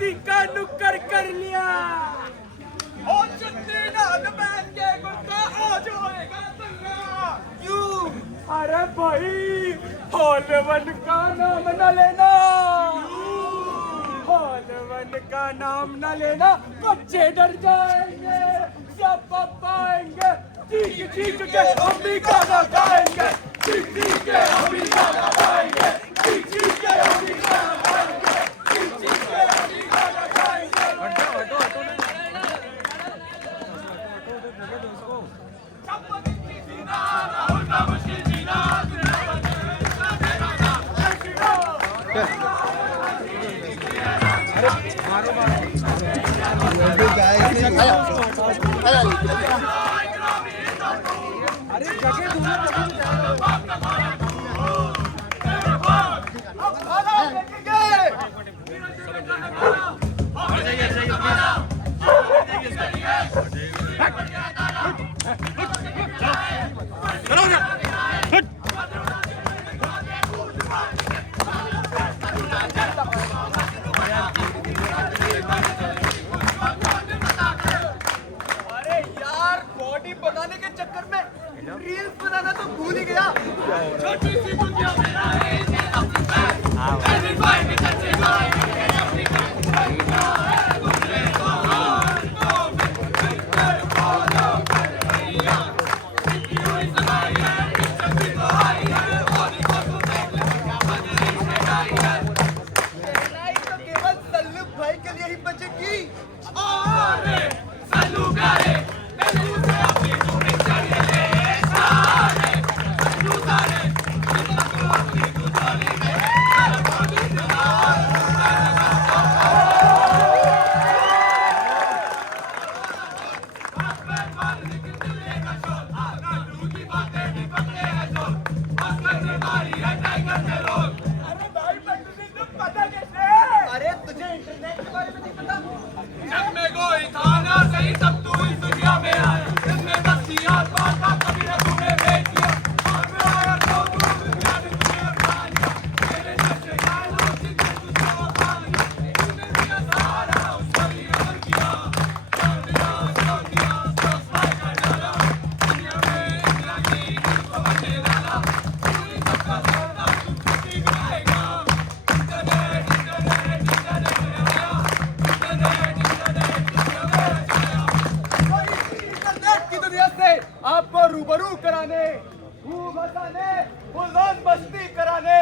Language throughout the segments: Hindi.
किसी का नुक्कर कर लिया। और चुन्नी नाद पहन के गुंडा आज होएगा दंगा। क्यों? अरे भाई हॉल 1 का नाम न लेना, हॉल 1 का नाम न लेना, बच्चे डर जाएंगे, सब पाएंगे, चीख चीख के हम भी गाना गाएंगे, चीख चीख के हम भी गाना गाएंगे, चीख चीख के हम भी गाना गाएंगे, चीख चीख के हम भी गाना गाएंगे। बॉडी बनाने के चक्कर में रील्स बनाना तो भूल ही गया। छोटी सी दुनिया में तो केवल सल्लू भाई के लिए ही बचेगी। अरे तुझे इंटरनेट के बारे में नहीं पता? जग में कोई था ना सही तब तू इस दुनिया में आया, जिसने दस्तियात बांटा कभी न तूने भेज दिया, और मैं आया तो तू दुनिया ने तुझे अपना लिया, मेरे नशे गालों जिसने तुझे अपना लिया, तूने दिया सहारा उस पर ही अमर किया, छोड़ दिया सफाई का डाला, दुनिया में इतना की मुझको बचे डाला, पूरी सबका सपना तू खुशी गाएगा। इंटरनेट की दुनिया से आपको रूबरू कराने, खूब हंसाने, फुलदान मस्ती कराने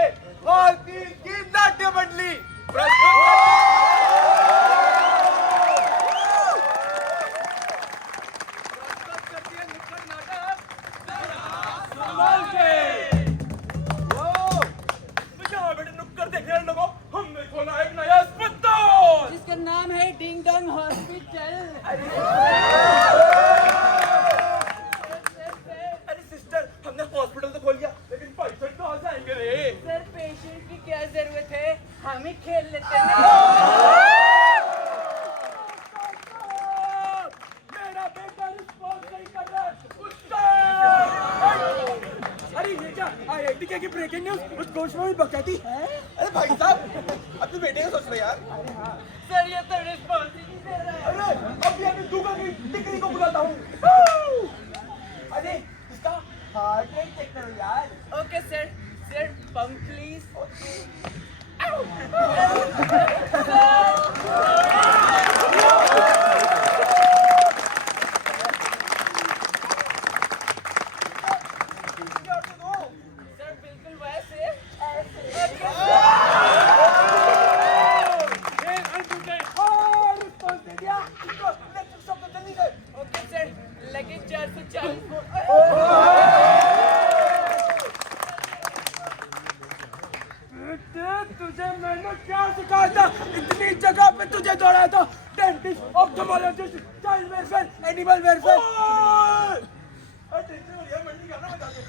और तीन की नाट्य मंडली प्रस्तुत करती है नुक्कड़ नाटक कमाल के। यहाँ बेटे नुक्कड़ देख रहे लोगों, हमने खोला एक नया अस्पताल जिसका नाम है डिंग डोंग हॉस्पिटल। अरे सिस्टर, हमने हॉस्पिटल तो खोल लिया, लेकिन पैसे कहाँ से आएंगे रे? सर पेशेंट की क्या जरूरत है, हम ही खेल लेते हैं। मेरा बेटा रिस्पॉन्स नहीं कर रहा है। अरे ये क्या IIT की ब्रेकिंग न्यूज उस कोच में भी बकाती है। अरे भाई साहब, अब तो बेटे का सोच रहे यार। सर ये तो रिस्पॉन्स ही नहीं दे रहा है। अरे अब मैं दूंगा की डिग्री को बुलाता हूँ। अरे इसका हार्ट रेट चेक करो यार। Okay sir, sir pump please. Sir बिल्कुल वैसे रिस्पॉन्स दे दिया। इसको इलेक्ट्रिक शॉक तो जल्दी से। ओके सर, लगे 440 तुझे मैंने क्या सिखाया था? इतनी जगह पे तुझे दौड़ाया था। Dentist, ophthalmologist, child welfare, animal welfare. अरे टेंशन हो रही है, मंडी करना बता दे।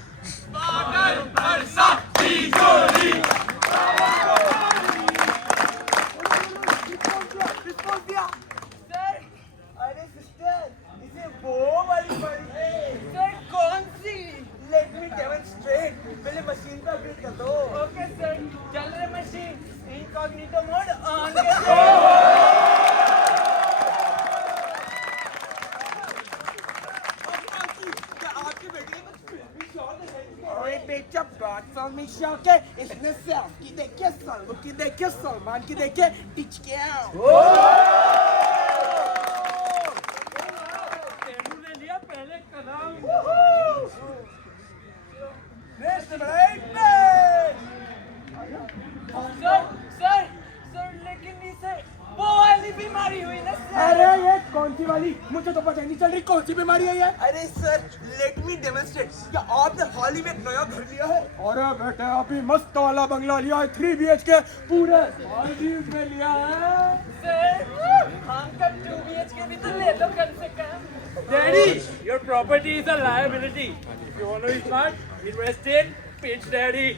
बादल बरसा तिजोरी, रिस्पॉन्स दिया। सर। अरे सिस्टर, इसे वो वाली पड़ी है। सर कौन सी? Let me demonstrate. पहले मशीन को अपडेट कर दो। ओके सर, चल रहे मशीन, इनकॉग्निटो मोड ऑन कर दो। मलेशिया के, इसने सैफ की देखिए, सलमान की देखिए, सलमान की देखिए, टिच के ने लिया पहले कदम। सर लेकिन इसे वो वाली बीमारी हुई ना सर। अरे ये कौन सी वाली, मुझे तो पता नहीं चल रही कौन सी बीमारी है ये। अरे सर, लेट मी डेमोन्स्ट्रेट। क्या आपने हाल ही में एक नया घर लिया है? अरे बेटे अभी मस्त वाला बंगला लिया है, 3 BHK पूरे मालदीव में लिया है। सर हम का 2 BHK भी तो ले लो कम से कम। Daddy, your property is a liability. If you want to be smart, invest in Pitch Daddy.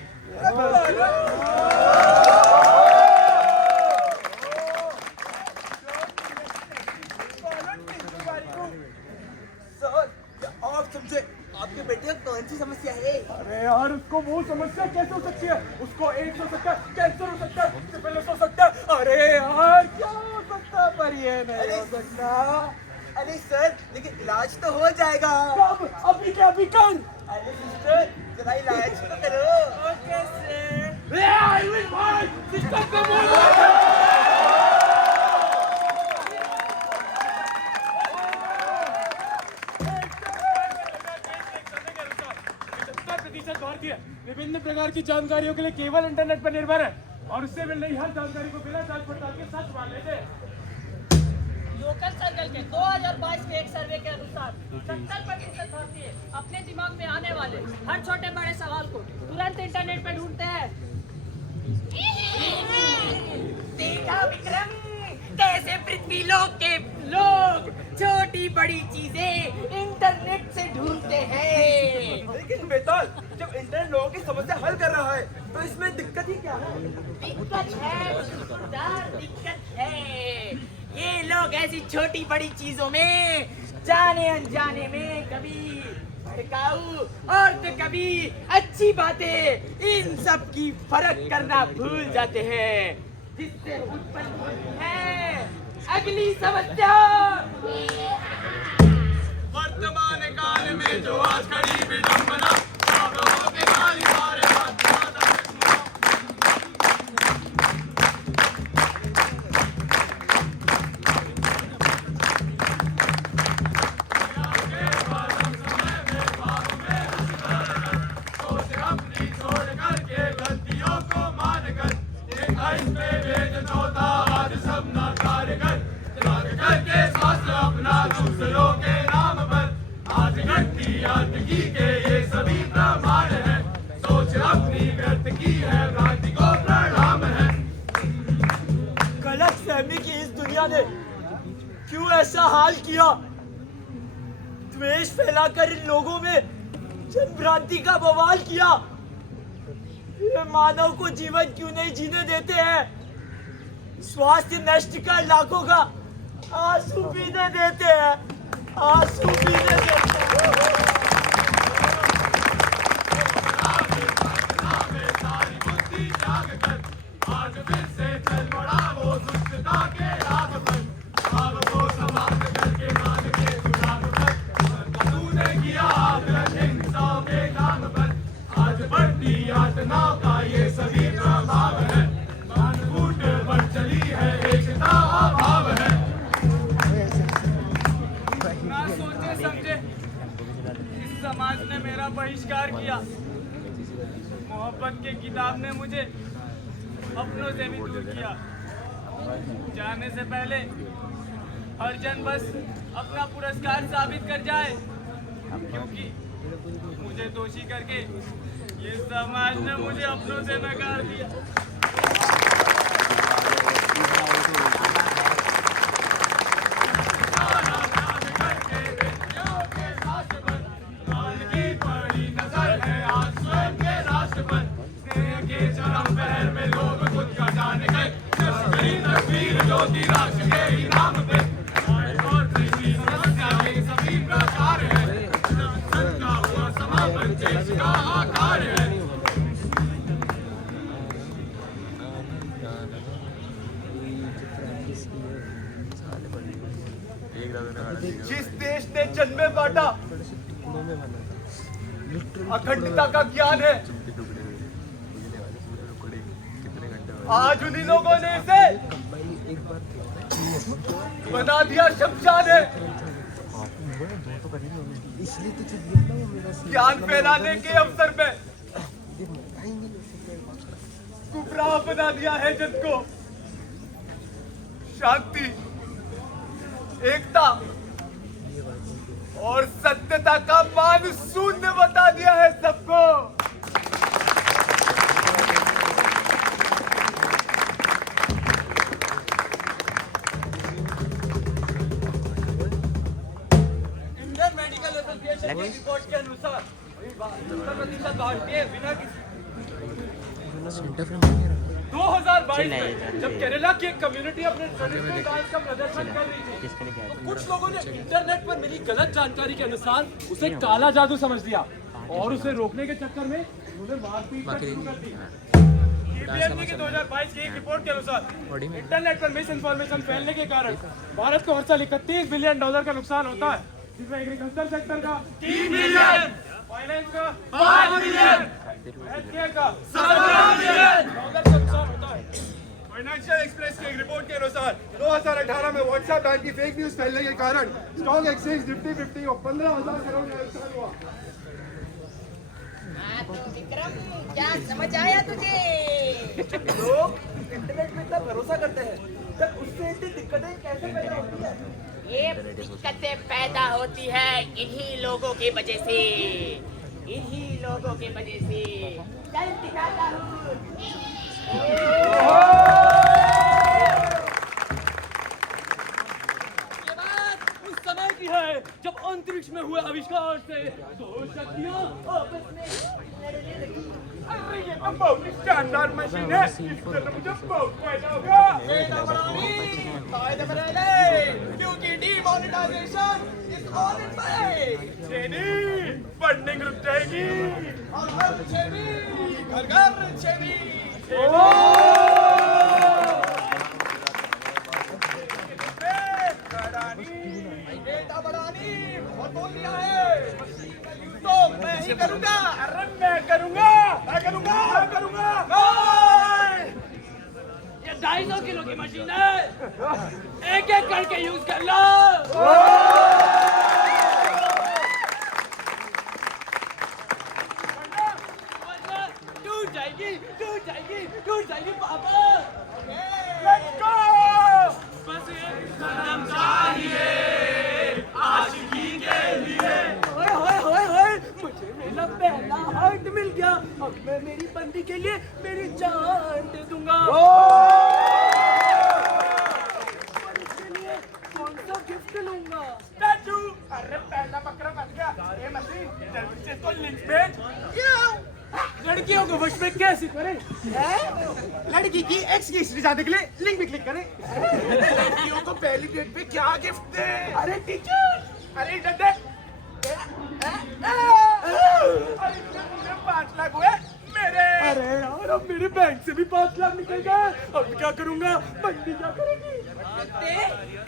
Sir, क्या आप समझे आपके बेटे को कौन सी समस्या है? अरे यार उसको वो समस्या कैसे हो सकती है, उसको एड्स हो सकता है, कैंसर हो सकता है, सिफिलिस हो सकता है। अरे यार क्या हो सकता है, पर ये नहीं हो सकता। अरे सर, लेकिन इलाज तो हो जाएगा। कब? अभी क्या, अभी कर। अरे सिस्टर, जरा इलाज तो करो। Okay sir. I will fight! Sister, come on! 75% भारतीय विभिन्न प्रकार की जानकारियों के लिए केवल इंटरनेट पर निर्भर है और उससे मिल रही हर जानकारी को बिना जांच पड़ताल के सच मान लेते हैं। लोकल सर्कल के 2022 के एक सर्वे के अनुसार 70% भारतीय अपने दिमाग में आने वाले हर छोटे बड़े सवाल को तुरंत इंटरनेट पे ढूंढते हैं। देखा विक्रम, कैसे पृथ्वी लोक के लोग छोटी बड़ी चीजें इंटरनेट से ढूंढते हैं। लेकिन बेताल, जब इंटरनेट लोगों की समस्या हल कर रहा है तो इसमें दिक्कत ही क्या है? दिक्कत है सुंदर, दिक्कत है। ये लोग ऐसी छोटी बड़ी चीजों में जाने अनजाने में कभी भड़काऊ और तो कभी अच्छी बातें, इन सब की फर्क करना भूल जाते हैं, जिससे उत्पन्न होती है अगली समस्या। वर्तमान काल में जो आज खड़ी विडंबना, सब होते खाली सारे बात अपनी छोड़ करके गलतियों को मान कर में भेज नौता आज सब नाकार कर त्याग करके शास्त्र अपना दूसरों के नाम पर आज घटती आतंकी के ये सभी प्रमाण है। सोच अपनी व्यर्थ की है, भ्रांति को प्रणाम है। गलत फहमी की इस दुनिया ने क्यों ऐसा हाल किया? द्वेष फैलाकर इन लोगों में जन भ्रांति का बवाल किया। ये मानव को जीवन क्यों नहीं जीने देते हैं? स्वास्थ्य नष्ट कर लाखों का आंसू पीने देते हैं, आंसू पीने देते हैं। सारी बुद्धि त्याग कर आज फिर से चल पड़ा वो दुष्टता के राह पर। अब वो समाप्त करके मान के गुलाम पर तूने किया आग्रह हिंसा के नाम पर। आज बढ़ती यातनाओं का ये सभी प्रभाव है, मानकूट बढ़ चली है, एकता अभाव है। ना सोचे समझे इस समाज ने मेरा बहिष्कार किया। मोहब्बत के किताब ने मुझे अपनों से भी दूर किया। जाने से पहले हर जन बस अपना पुरस्कार साबित कर जाए, क्योंकि मुझे दोषी करके ये समाज ने मुझे अपनों से नकार दिया। ज्योति राष्ट्र के ही नाम पे और कृषि समस्या के सभी प्रकार है। का हुआ समापन देश का आकार है। जिस देश ने जन्मे बांटा अखंडता का ज्ञान है, आज उन्हीं लोगों ने इसे बना दिया शमशान है। ज्ञान फैलाने के अवसर पे गुमराह बना दिया है जन को। शांति, एकता और सत्यता का मान शून्य बता दिया है सबको। इंडियन मेडिकल एसोसिएशन की रिपोर्ट के अनुसार 70% भारतीय बिना किसी 2022 में जब केरला की एक कम्युनिटी अपने ट्रेडिशनल डांस का प्रदर्शन कर रही थी तो कुछ लोगों ने इंटरनेट पर मिली गलत जानकारी के अनुसार उसे काला जादू समझ लिया और उसे रोकने के चक्कर में उन्हें मारपीट तक शुरू कर दी। KPMG की 2022 की एक रिपोर्ट के अनुसार इंटरनेट पर मिस इन्फॉर्मेशन फैलने के कारण भारत को हर साल $31 बिलियन का नुकसान होता है, जिसमें एग्रीकल्चर सेक्टर का 3 बिलियन, फाइनेंस का 5 बिलियन, हेल्थ केयर का 17 बिलियन का नुकसान होता है। फाइनेंशियल एक्सप्रेस की एक रिपोर्ट के अनुसार 2018 में व्हाट्सएप बैंक की फेक न्यूज फैलने के कारण स्टॉक एक्सचेंज निफ्टी 50 को 15,000 करोड़ का नुकसान हुआ। तो विक्रम, क्या समझ आया तुझे? लोग इंटरनेट में इतना भरोसा करते हैं, तब उससे इतनी दिक्कतें कैसे पैदा होती है? ये दिक्कतें पैदा होती है इन्हीं लोगों की वजह से, इन्हीं लोगों की वजह से। चल दिखाता हूँ। ये बात उस समय की है जब अंतरिक्ष में हुए आविष्कार से दो शक्तियां आपस में लड़ने लगी। अरे ये तो बहुत शानदार मशीन है, इससे तो मुझे बहुत फायदा होगा। क्योंकि डिमोनेटाइजेशन इज ऑन इट्स वे। छेनी, फंडिंग रुक जाएगी। और हर छेनी, घर घर छेनी। बेटा बड़ानी बहुत बोल दिया है, तो मैं ही करूंगा। अरे मैं करूंगा, मैं करूंगा, मैं करूंगा। ये 250 किलो की मशीन है, एक एक करके यूज कर लो। वरना टूट जाएगी, टूट जाएगी, टूट जाएगी पापा। Let's go! बस एक कदम चाहिए आशिकी के लिए। हाय मुझे मेरा पहला हार्ट मिल गया, अब मैं मेरी बंदी के लिए मेरी जान दे दूंगा। पर इसके लिए कौन सा गिफ्ट लूंगा? स्टैचू। अरे पहला बकरा बच गया। ये मशीन जल्दी से तो लिंक भेज। लड़कियों को वश में कैसे करें? लड़की की एक्स की हिस्ट्री जानने के लिए लिंक भी क्लिक करें। लड़कियों को पहली डेट पे क्या गिफ्ट दे? अरे टीचर, अरे इधर देख। अरे मुझे 5 लाख हुए मेरे। अरे यार, अब मेरे बैंक से भी 5 लाख निकल गए। अब क्या करूंगा? बंदी क्या करेगी?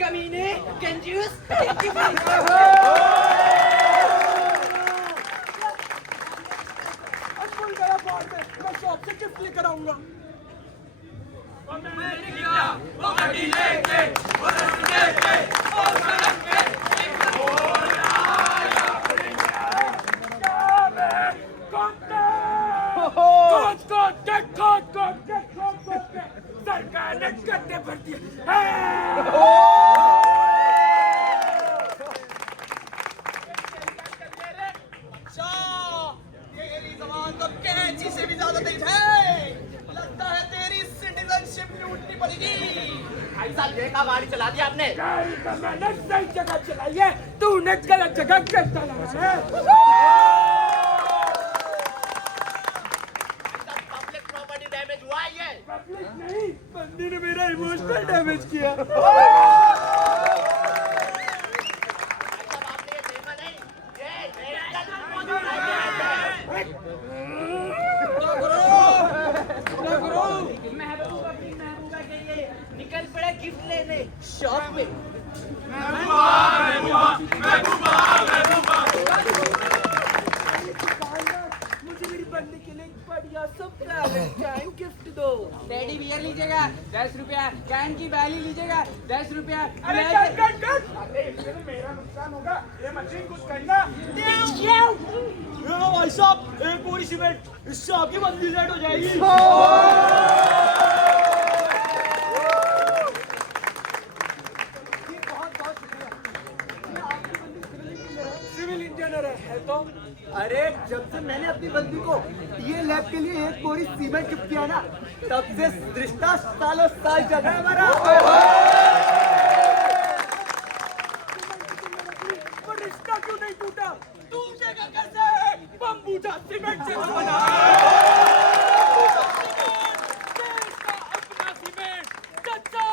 कमीने, कंजूस। फुल गया बाहर में, मैं शॉप से गिफ्ट लेकर आऊंगा। सरकार ने गद्दे भर दिए। तेरी जबान तो कैंची से भी ज्यादा तेज है। लगता है तेरी सिटीजनशिप लूटनी पड़ेगी। भाई साहब, ये क्या गाड़ी चला दिया आपने? गाड़ी तो मैंने सही जगह चलाई है, तूने गलत जगह क्यों चलाया है? पब्लिक प्रॉपर्टी डैमेज हुआ है ये। पब्लिक नहीं, बंदी ने मेरा इमोशनल डैमेज किया। आपने ये देखा नहीं? महबूब अपनी महबूबा के लिए निकल पड़ा गिफ्ट लेने शॉप में। मुझे मेरी बंदी के लिए एक बढ़िया सा वैलेंटाइन गिफ्ट दो। टेडी बियर लीजिएगा 10 रुपया, कैन की बैली लीजिएगा 10 रुपया। अरे इसमें मेरा नुकसान होगा, ये मशीन कुछ करना। भाई साहब एक बोरी सीमेंट, इससे आपकी बंदी सेट हो जाएगी। सिविल इंजीनियर है तो। अरे जब से मैंने अपनी बंदी को ये लैब के लिए एक बोरी सीमेंट गिफ्ट किया ना, तब से रिश्ता सालों साल चल रहा है हमारा। पर रिश्ता क्यों नहीं टूटा? टूटेगा कैसे? बम्बूचा सीमेंट से बना। देश का अपना सीमेंट, चच्चा।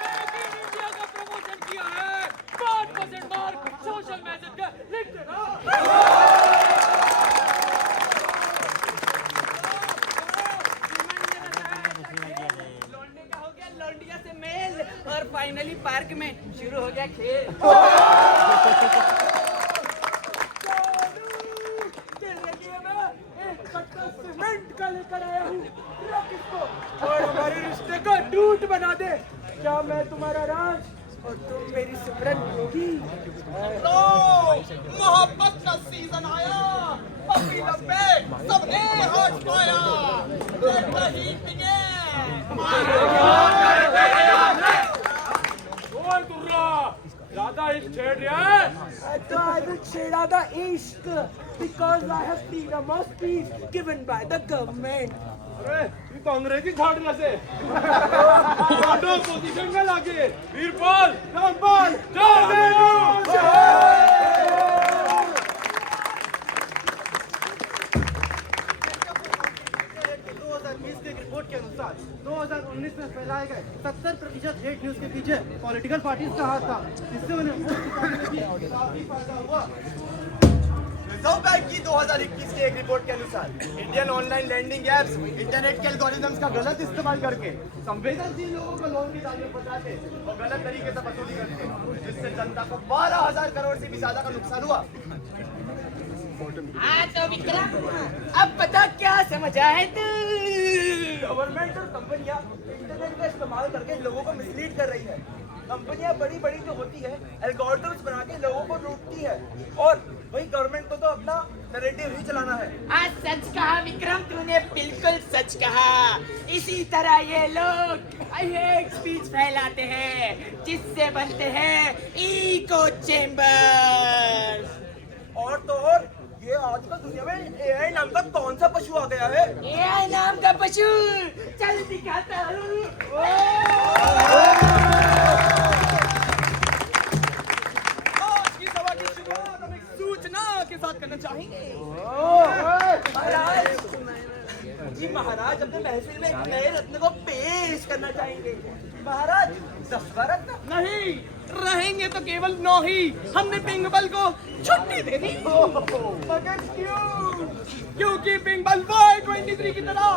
मेक इन इंडिया का प्रमोशन किया है। 5% मार्क सोशल मैसेज का लिख देना। लौंडे का हो गया लौंडिया से मेल और फाइनली पार्क में शुरू हो गया खेल। तेरे लिए मैं एक कट्टा सीमेंट का लेकर आया हूँ। रख इसको और हमारे रिश्ते को टूट बना दे। क्या मैं तुम्हारा राज और तुम मेरी सिमरन होगी? तो मोहब्बत का सीजन आया, पपी लंबे सबने हाथ पाया। Let the heat begin. बोल दुर्रा, ज्यादा इश्क छेड़ रहा है? तो I will छेड़ा the इश्क because I have freedom of speech given by the government. अरे ये तो अंग्रेजी झाड़ रहा से। पोजीशन में लागे वीरपाल, रामपाल, जय। 2020 के रिपोर्ट के अनुसार 2019 में फैलाए गए 70% हेट न्यूज के पीछे पॉलिटिकल पार्टीज का हाथ था, जिससे उन्हें वोट जिताने में भी काफी फायदा हुआ। रिजर्व बैंक की 2021 के एक रिपोर्ट के अनुसार Indian online lending apps internet के एल्गोरिथम्स का गलत इस्तेमाल करके संवेदनशील लोगों को लोन की तारीफ बताते और गलत तरीके से वसूली करते, जिससे जनता को 12,000 करोड़ से भी ज्यादा का नुकसान हुआ। हाँ तो विक्रम, अब बता क्या समझ आए तू? गवर्नमेंट और कंपनियां इंटरनेट का इस्तेमाल करके लोगों को मिसलीड कर रही है। कंपनियां बड़ी बड़ी जो होती है एल्गोरिथम्स बना के लोगों को लूटती है, और वही गवर्नमेंट को तो अपना नैरेटिव ही चलाना है। आज सच कहा विक्रम, तूने बिल्कुल सच कहा। इसी तरह ये लोग हेट स्पीच फैलाते हैं, जिससे बनते हैं इको चेंबर्स। और तो और ये आजकल दुनिया में एआई नाम का कौन सा पशु आ गया है? एआई नाम का पशु, चल दिखाता हूँ। आज की सभा की शुरुआत हम एक सूचना के साथ करना चाहेंगे। महाराज जी, महाराज अपने महफिल में एक नए रत्न को पेश करना चाहेंगे। महाराज 10 रत्न नहीं रहेंगे तो केवल 9 ही। हमने पिंक बल को छुट्टी दे दी। मगर क्यों? क्योंकि पिंक बल Y23 की तरह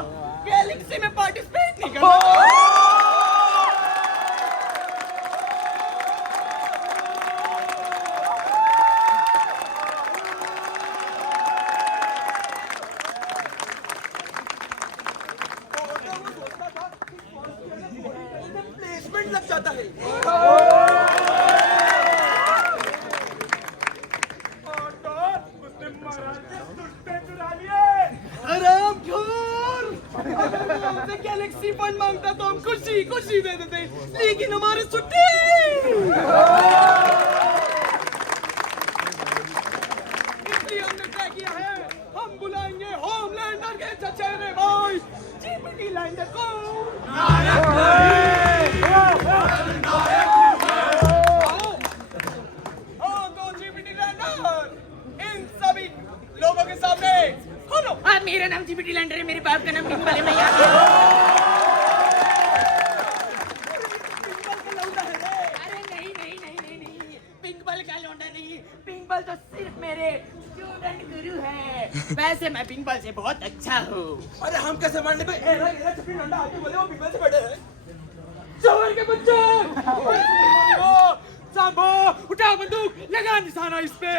गैलेक्सी में पार्टिसिपेट नहीं करता। प्लेसमेंट लग जाता है। हमसे गैलेक्सी फंड मांगता तो हम खुशी खुशी दे देते, लेकिन हमारी छुट्टी। इसलिए हमने तय किया है, हम बुलाएंगे होमलैंडर के चचेरे भाई जीपीटी लैंडर को। हाँ तो जीपीटी लैंडर इन सभी लोगों के सामने खोलो। हाँ, मेरा नाम जीपीटी लैंडर है, मेरे बाप का नाम पिंपल है। मैं यहाँ अरे नहीं नहीं नहीं नहीं नहीं, पिंपल का लौंडा नहीं, पिंपल तो सिर्फ मेरे स्टूडेंट गुरु है। वैसे मैं पिंपल से बहुत अच्छा हूँ। अरे हम कैसे मानने पे एरा एरा छपी डंडा आके बोले वो पीपल से बैठे हैं। चोर के बच्चे, सांभो, उठा बंदूक, लगा निशाना इस पे।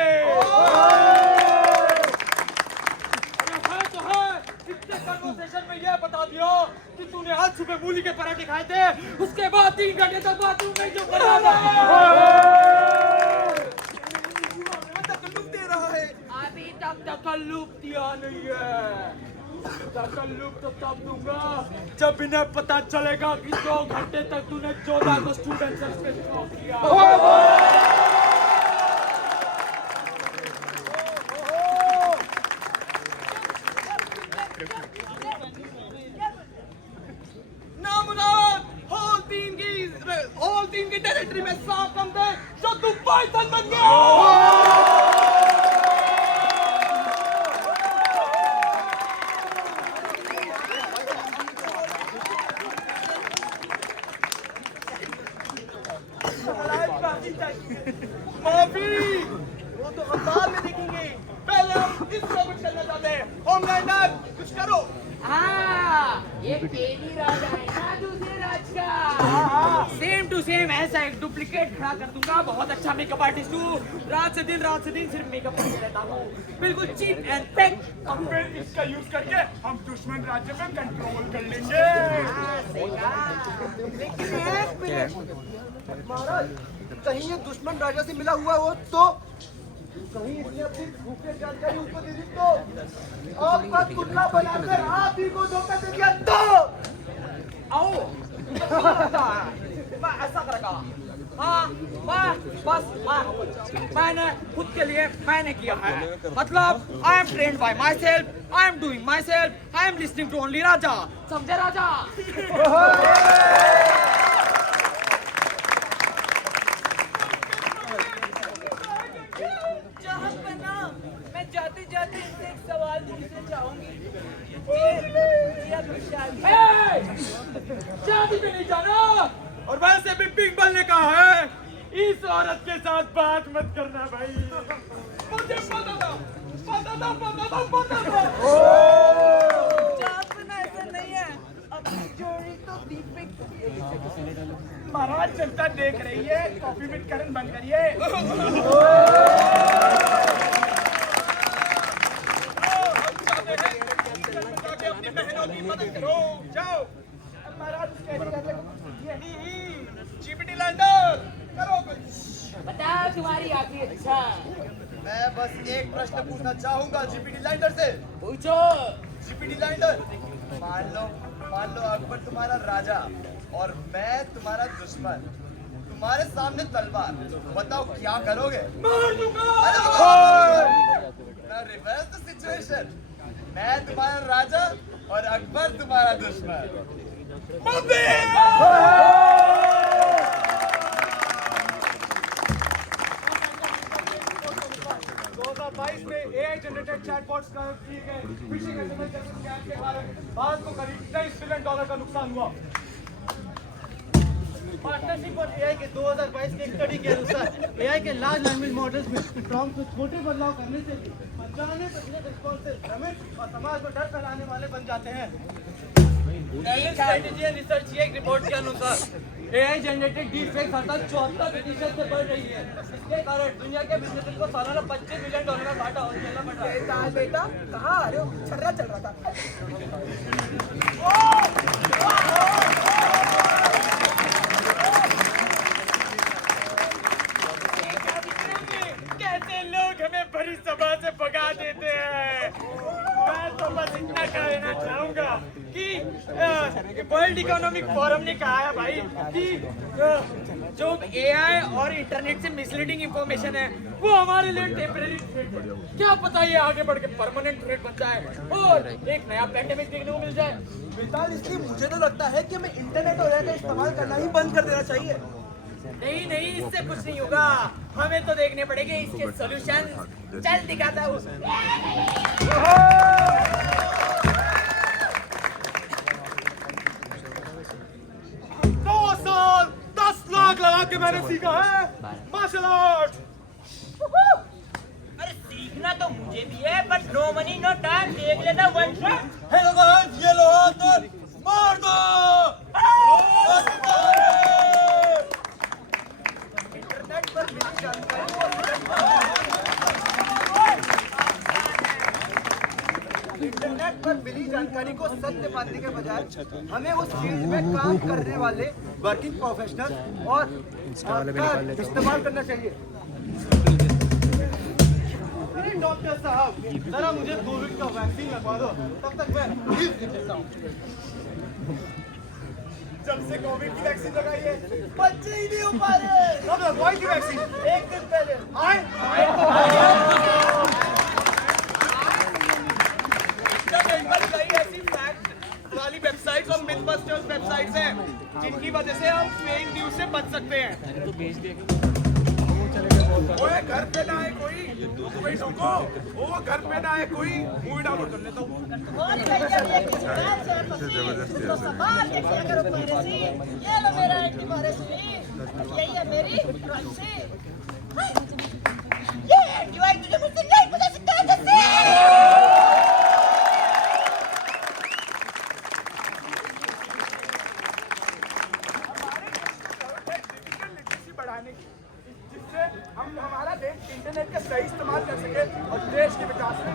अपने कन्वर्सेशन में ये बता दिया कि तूने आज सुबह मूली के पराठे खाए थे, उसके बाद 3 घंटे तक बाथरूम में जो करा तकल्लुफ दे रहा है। अभी तक तकल्लुफ दिया नहीं है। तकल्लुफ तो तब दूंगा जब इन्हें पता चलेगा कि 2 घंटे तक तूने 14 को स्टूडेंट सर्विस किया। नामुराद होल टीम की टेरिटरी में सांप कम थे जो तू पाइथन बन गया। माफी वो तो हम बाद में देखेंगे, पहले हम इसको कुछ करना चाहते हैं। होमलैंडर कुछ करो। हाँ, ये तेरी राज है ना दूसरे राज का। सेम टू सेम ऐसा एक डुप्लीकेट खड़ा कर दूंगा। बहुत अच्छा मेकअप आर्टिस्ट हूँ। रात से दिन सिर्फ मेकअप करते रहता हूँ। बिल्कुल चीप एंड फेक। अब फिर इसका यूज करके हम दुश्मन राज्य में कंट्रोल कर लेंगे। लेकिन एक मिनट महाराज, कहीं ये दुश्मन राजा से मिला हुआ हो तो कहीं इसने अपनी खुफिया जानकारी उसको दे दी तो आपका तुलना बनाकर आप ही को धोखा दे दिया तो आओ मैं ऐसा करेगा। हाँ मैंने खुद के लिए मैंने किया है। मतलब I am trained by myself, I am doing myself, I am listening to only राजा। समझे राजा? मैं जाते जाते इससे एक सवाल पूछना चाहूंगी। शादी में नहीं जाना और वैसे भी पिंपल ने कहा है इस औरत के साथ बात मत करना भाई। मुझे पता था। ऐसा नहीं है। अपनी जोड़ी तो दीपिक महाराज जनता देख रही है, कॉफी विद करण बंद करिए। अपनी बहनों की मदद करो, जाओ। महाराज जीपीटी लैंडर करो कुछ। बताओ तुम्हारी आखिरी इच्छा। मैं बस एक प्रश्न पूछना चाहूंगा जीपीटी लैंडर से। पूछो। जीपीटी लैंडर, मान लो अकबर तुम्हारा राजा और मैं तुम्हारा दुश्मन, तुम्हारे सामने तलवार, बताओ क्या करोगे? मार दूंगा। Now reverse the situation. मैं तुम्हारा राजा और अकबर तुम्हारा दुश्मन। 2022 में AI जनरेटेड चैटबॉट्स का किए गए फिशिंग एसएमएस जैसे स्कैम के कारण भारत को करीब $23 बिलियन का नुकसान हुआ। पार्टनरशिप और एआई के 2022 के एक स्टडी के अनुसार एआई के लार्ज लैंग्वेज मॉडल्स में प्रॉम्प्ट में छोटे बदलाव करने से भी 95% रिस्पॉन्स से भ्रमित और समाज में डर फैलाने वाले बन जाते हैं। स्ट्रेटेजी एंड रिसर्च की एक रिपोर्ट के अनुसार AI जनरेटेड डीपफेक अर्थात 74% से बढ़ रही है। इसके कारण दुनिया के बिजनेसेस को सालाना $25 बिलियन का घाटा झेलना पड़ रहा है। बेटा कहाँ आ रहे हो? छर्रा चल रहा था। कैसे लोग हमें बड़ी सभा से भगा देते हैं। मैं तो बस इतना कहना चाहूंगा कि वर्ल्ड इकोनॉमिक फोरम ने कहा है भाई कि जो AI और इंटरनेट से मिसलीडिंग इंफॉर्मेशन है वो हमारे लिए टेम्परेरी थ्रेट है। क्या पता ये आगे बढ़ के परमानेंट थ्रेट बन जाए और एक नया पैंडेमिक देखने को मिल जाए। बेटा इसलिए मुझे तो लगता है कि हमें इंटरनेट और एआई का इस्तेमाल करना ही बंद कर देना चाहिए। नहीं इससे कुछ नहीं होगा। हमें तो देखने पड़ेंगे इसके सॉल्यूशन। चल दिखाता हूँ। 2 साल 10 लाख लगा के मैंने सीखा है मार्शल आर्ट। अरे सीखना तो मुझे भी है but no money no time. देख लेना वन शॉट। हेलो गाइस, ये लो हाथ और मार दो। इंटरनेट पर मिली जानकारी इंटरनेट पर मिली नकली जानकारी को सत्य मानने के बजाय हमें उस फील्ड में काम करने वाले वर्किंग प्रोफेशनल और का इस्तेमाल करना चाहिए। अरे डॉक्टर साहब, जरा मुझे कोविड का वैक्सीन लगवा दो, तब तक मैं हील सीख लेता हूँ। जब से कोविड की वैक्सीन लगाई है बच्चे ही नहीं हो पा रहे। कब लगवाई थी वैक्सीन? एक दिन पहले। जब एक बार कई ऐसी फैक्ट वाली वेबसाइट्स और मिथबस्टर्स वेबसाइट्स हैं जिनकी वजह से हम फेक न्यूज से बच सकते हैं। ओए घर पे ना आए कोई, कोई ठोको। ओ घर पे ना आए कोई, मूवी डाउनलोड कर लेता हूँ। और भैया ये किस बात से फंसी तो संभाल के किया करो पायरेसी। ये लो मेरा एंटीवायरस फ्री, यही है मेरी प्राइवेसी। ये एंटीवायरस तुझे मुझसे नहीं बता सकता है जैसे। बढ़ाने की, जिससे हम हमारा देश इंटरनेट का सही इस्तेमाल कर सके और देश के विकास में